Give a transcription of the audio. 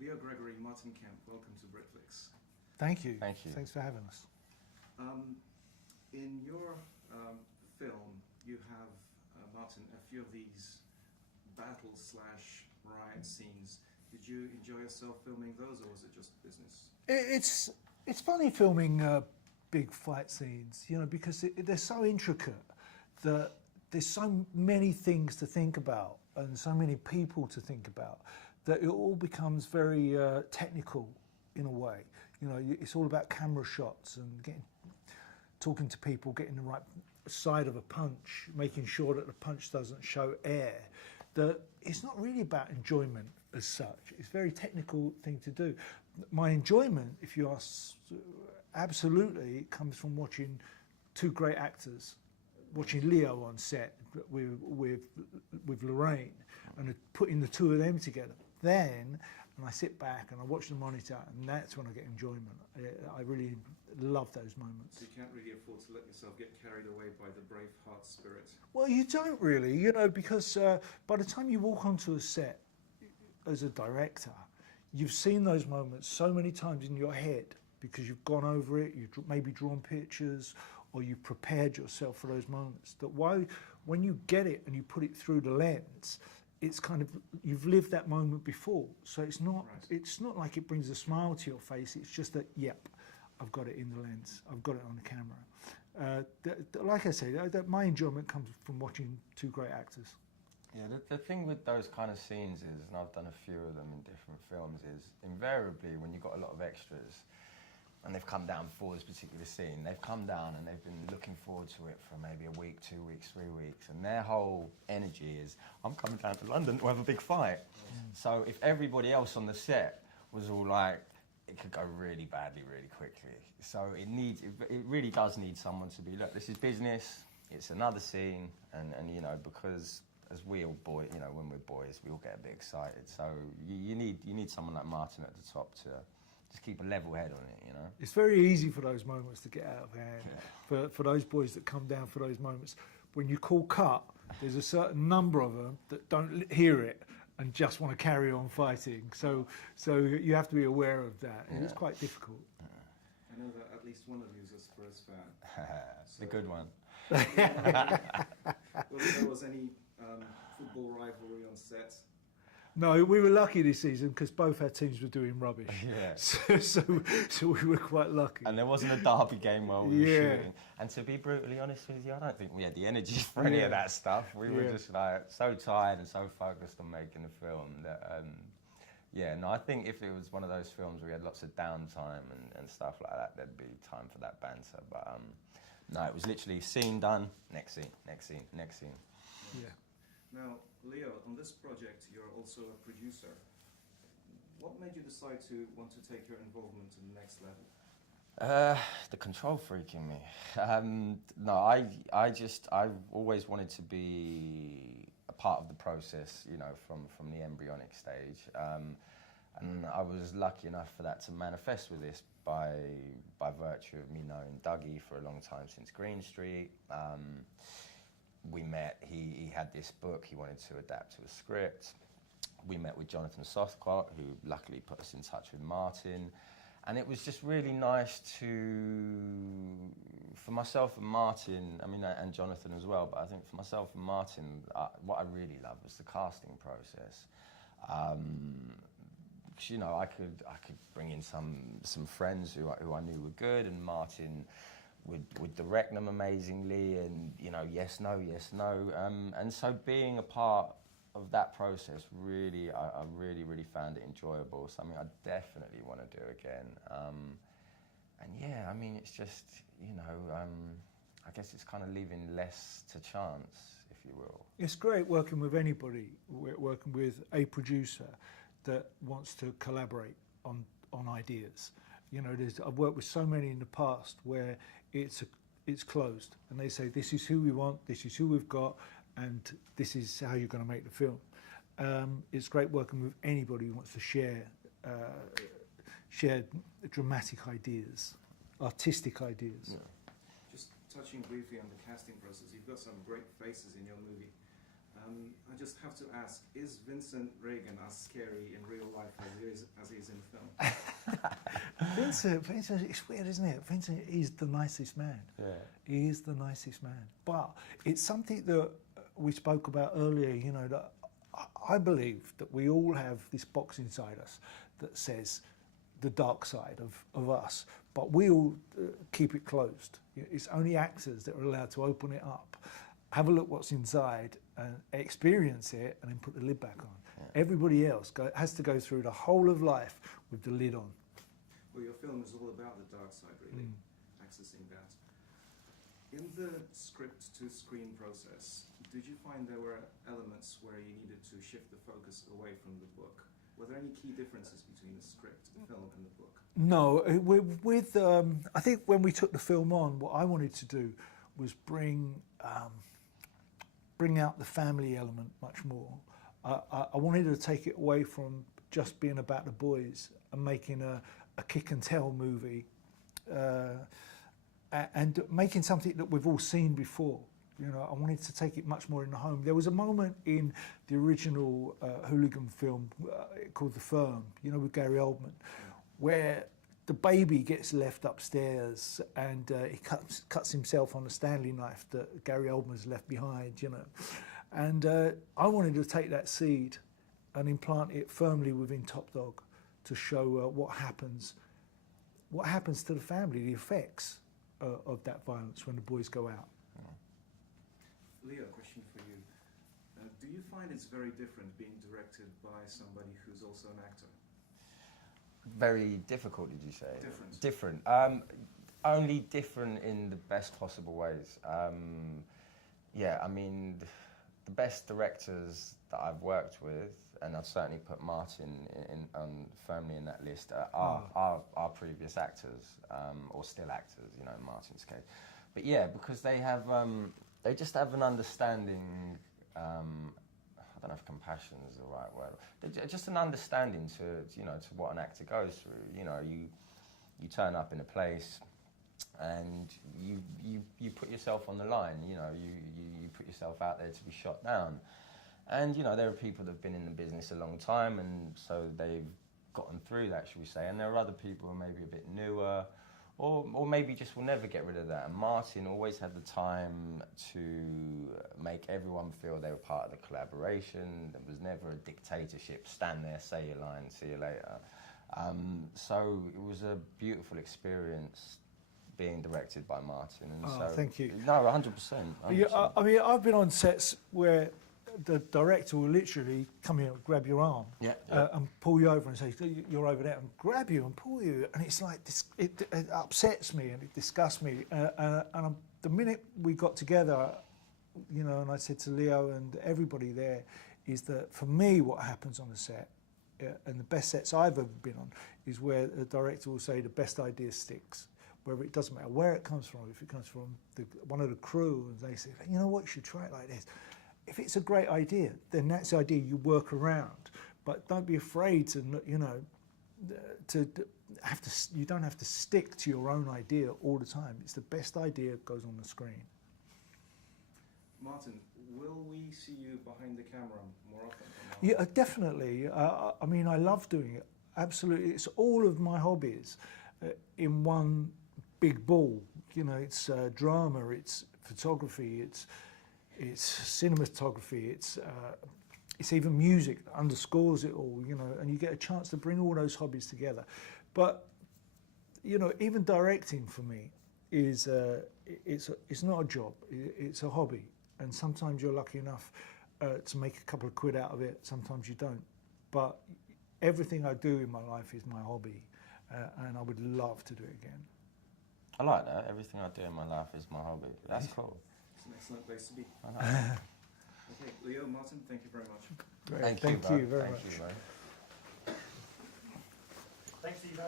Leo Gregory Martin Kemp, welcome to Britflicks. Thank you. Thank you. Thanks for having us. In your film, you have, Martin, a few of these battle/riot scenes. Did you enjoy yourself filming those, or was it just business? It's funny filming big fight scenes, you know, because they're so intricate that there's so many things to think about and so many people to think about that it all becomes very technical in a way. You know, it's all about camera shots and talking to people, getting the right side of a punch, making sure that the punch doesn't show air. That it's not really about enjoyment as such. It's a very technical thing to do. My enjoyment, if you ask, absolutely comes from watching two great actors, watching Leo on set with Lorraine, and putting the two of them together. Then, and I sit back and I watch the monitor, and that's when I get enjoyment. I really love those moments. So you can't really afford to let yourself get carried away by the brave heart spirit. Well, you don't really, you know, because by the time you walk onto a set as a director, you've seen those moments so many times in your head because you've gone over it, you've maybe drawn pictures, or you've prepared yourself for those moments. That when you get it and you put it through the lens, it's kind of, you've lived that moment before. So it's not, right. It's not like it brings a smile to your face. It's just that, yep, I've got it in the lens. I've got it on the camera. Like I say, my enjoyment comes from watching two great actors. Yeah, the thing with those kind of scenes is, and I've done a few of them in different films, is invariably when you've got a lot of extras and they've come down for this particular scene, they've come down and they've been looking forward to it for maybe a week, 2 weeks, 3 weeks, and their whole energy is, I'm coming down to London to have a big fight. So if everybody else on the set was all like, it could go really badly really quickly. So it really does need someone to be, look, this is business, it's another scene, and you know, because as we all boys, you know, when we're boys, we all get a bit excited. So you need someone like Martin at the top to just keep a level head on it, you know. It's very easy for those moments to get out of hand. Yeah. For those boys that come down for those moments, when you call cut, there's a certain number of them that don't hear it and just want to carry on fighting. So you have to be aware of that, and it's quite difficult. I know that at least one of you is a Spurs fan. The good one. Well, if there was any football rivalry on set? No, we were lucky this season because both our teams were doing rubbish. Yeah. So we were quite lucky. And there wasn't a derby game while we were shooting. And to be brutally honest with you, I don't think we had the energy for any of that stuff. We were just like so tired and so focused on making the film that, yeah, no, I think if it was one of those films where we had lots of downtime and stuff like that, there'd be time for that banter. But no, it was literally scene done, next scene, next scene, next scene. Yeah. Now, Leo, on this project, you're also a producer. What made you decide to want to take your involvement to the next level? The control freak in me. No, I've always wanted to be a part of the process, you know, from the embryonic stage. And I was lucky enough for that to manifest with this by virtue of me knowing Dougie for a long time since Green Street. We met, he had this book he wanted to adapt to a script. We met with Jonathan Southcott, who luckily put us in touch with Martin. And it was just really nice for myself and Martin, I mean, and Jonathan as well, but I think for myself and Martin, what I really loved was the casting process. You know, I could bring in some friends who I knew were good, and Martin would direct them amazingly, and you know, yes, no, and so being a part of that process, really, I really found it enjoyable. Something I definitely want to do again. And yeah, I mean, it's just, you know, I guess it's kind of leaving less to chance, if you will. It's great working with anybody, working with a producer that wants to collaborate on ideas. You know, I've worked with so many in the past where it's closed, and they say, this is who we want, this is who we've got, and this is how you're going to make the film. It's great working with anybody who wants to share dramatic ideas, artistic ideas. Yeah. Just touching briefly on the casting process, you've got some great faces in your movie. I just have to ask, is Vincent Reagan as scary in real life as he is in film? Vincent, it's weird, isn't it? Vincent is the nicest man. Yeah. He is the nicest man. But it's something that we spoke about earlier, you know, that I believe that we all have this box inside us that says the dark side of us, but we all keep it closed. It's only actors that are allowed to open it up, have a look what's inside and experience it and then put the lid back on. Yeah. Everybody else has to go through the whole of life with the lid on. Well, your film is all about the dark side, really, accessing that. In the script-to-screen process, did you find there were elements where you needed to shift the focus away from the book? Were there any key differences between the script, the film, and the book? No, I think when we took the film on, what I wanted to do was bring out the family element much more. I wanted to take it away from just being about the boys and making a kick and tell movie, and making something that we've all seen before. You know, I wanted to take it much more in the home. There was a moment in the original Hooligan film called The Firm, you know, with Gary Oldman, where the baby gets left upstairs and he cuts himself on a Stanley knife that Gary Oldman's left behind, you know. And I wanted to take that seed and implant it firmly within Top Dog to show what happens to the family, the effects of that violence when the boys go out. Leo, question for you. Do you find it's very different being directed by somebody who's also an actor? Very difficult, did you say? Different. Only different in the best possible ways. Yeah, I mean, the best directors that I've worked with, and I'd certainly put Martin firmly in that list, are previous actors, or still actors, you know, in Martin's case. But yeah, because they have, they just have an understanding, I don't know if compassion is the right word, just an understanding to you know, to what an actor goes through. You know, you turn up in a place and you put yourself on the line, you know, you put yourself out there to be shot down. And, you know, there are people that have been in the business a long time, and so they've gotten through that, should we say, and there are other people who are maybe a bit newer, or maybe just will never get rid of that. And Martin always had the time to make everyone feel they were part of the collaboration. There was never a dictatorship, stand there, say your line, see you later. So it was a beautiful experience being directed by Martin. And so, thank you. No, 100%. Yeah, I mean, I've been on sets where the director will literally come here and grab your arm, and pull you over and say, you're over there, and grab you and pull you. And it's like, it upsets me and it disgusts me. The minute we got together, you know, and I said to Leo and everybody there, is that for me, what happens on the set, and the best sets I've ever been on, is where the director will say the best idea sticks. Whether it doesn't matter where it comes from, if it comes from one of the crew, and they say, you know what, you should try it like this. If it's a great idea, then that's the idea you work around. But don't be afraid to, you know, you don't have to stick to your own idea all the time. It's the best idea that goes on the screen. Martin, will we see you behind the camera more often? Yeah, definitely. I mean, I love doing it. Absolutely. It's all of my hobbies in one big ball. You know, it's drama, it's photography, it's cinematography, it's even music that underscores it all, you know, and you get a chance to bring all those hobbies together. But, you know, even directing for me is, it's not a job, it's a hobby. And sometimes you're lucky enough to make a couple of quid out of it, sometimes you don't. But everything I do in my life is my hobby, and I would love to do it again. I like that. Everything I do in my life is my hobby. That's cool. It's an excellent place to be. Okay, Leo, Martin, thank you very much. Great. Thank you very much. Thank you, bro. Thanks, Ivo.